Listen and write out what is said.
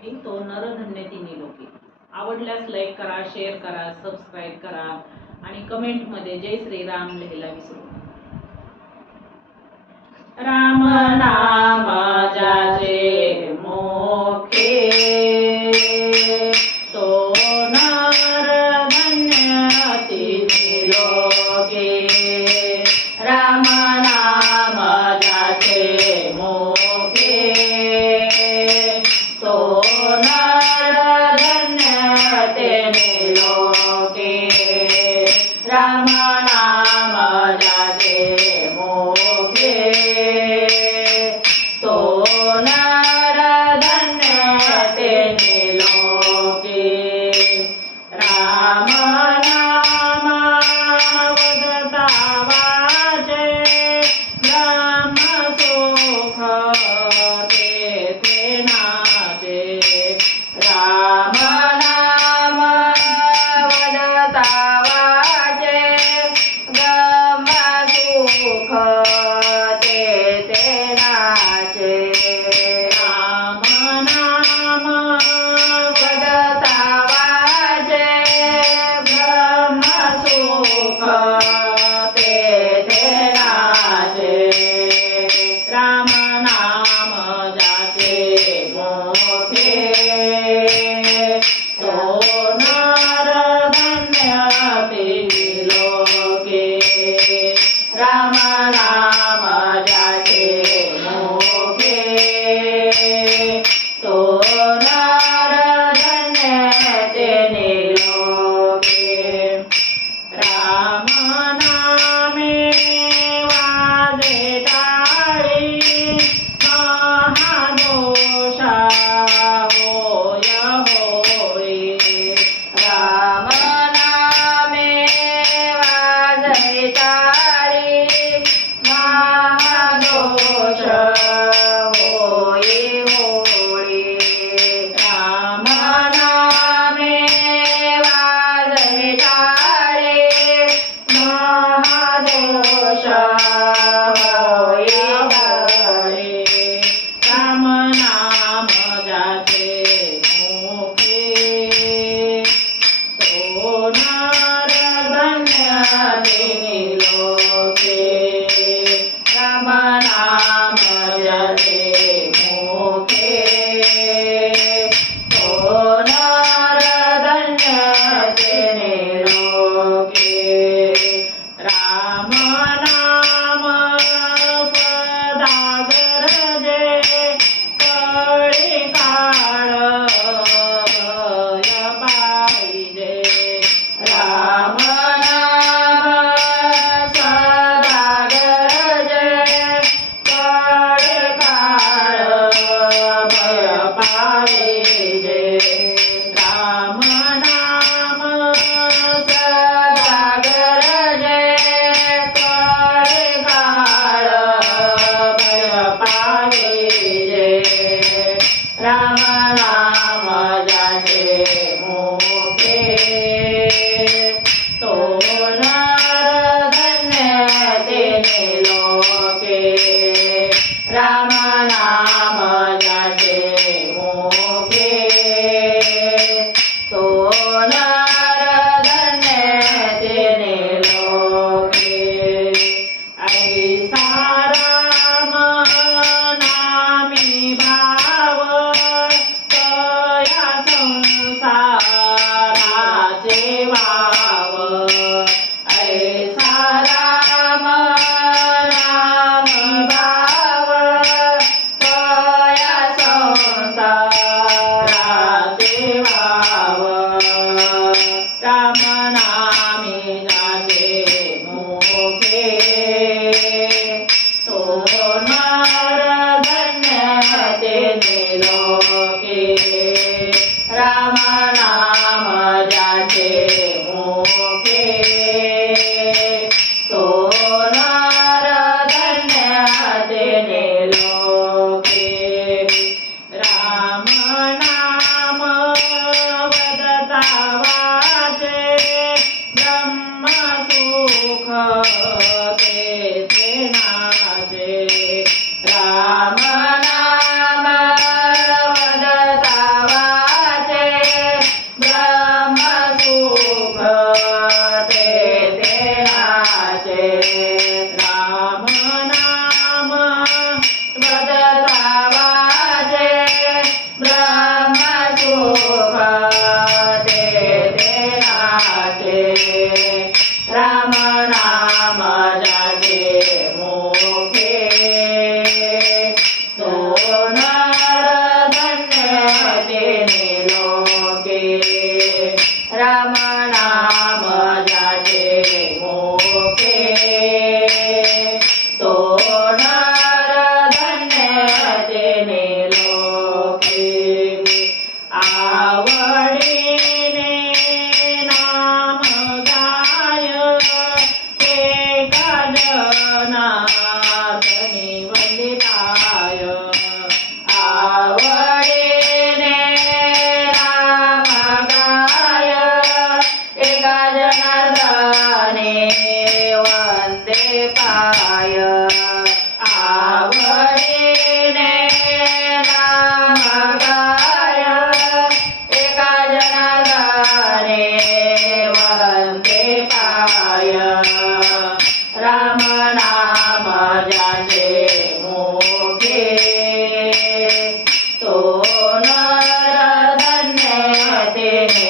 मोखी तो नरधन्य तिन्ही लोके। आवडल्यास लाईक करा, शेअर करा, सबस्क्राईब करा आणि कमेंटमध्ये जय श्रीराम लिहायला विसरू नका। राम नाम ज्याचे मोखे तो नरधन्य तिन्ही लोके। राम नाम ज्याचे मोखे तो नरधन्य तिन्ही लोके। राम नाम ज्याचे मोखे तो नरधन्य तिन्ही लोके। राम नाम वदता वाचे ब्रह्म सुख तेथे नाचे। राम नाम वदता वाचे ब्रह्म सुख तेथे नाचे। राम नाम वदता वाचे ब्रह्म सुख तेथे नाचे। राम नाम ज्याचे मोखे तो नरधन्य तिन्ही लोके। राम नाम ज्याचे मोखे तो नरधन्य तिन्ही लोके। राम नामे वाजे टाळी महादोषा होय होळी। राम नामे वाजे टाळी महादोष होय होळी। राम नामे वाजे टाळी महादोष होय होळी। राम नाम ज्याचे मोखे तो नरधन्य तिन्ही लोके। राम नाम ज्याचे मोखे तो नरधन्य तिन्ही लोके। राम नाम सदा गरजे कळी काळ भय पाहिजे। राम नाम सदा गरजे कळी काळ भय पाहिजे। राम नाम सदा गरजे कळी काळ भय पाहिजे। राम नाम ज्याचे मोखे तो नरधन्य तिन्ही लोके। राम नाम ज्याचे मोखे तो नरधन्य तिन्ही लोके। ऐसा राम नामी भाव पुनर्धन्ये ते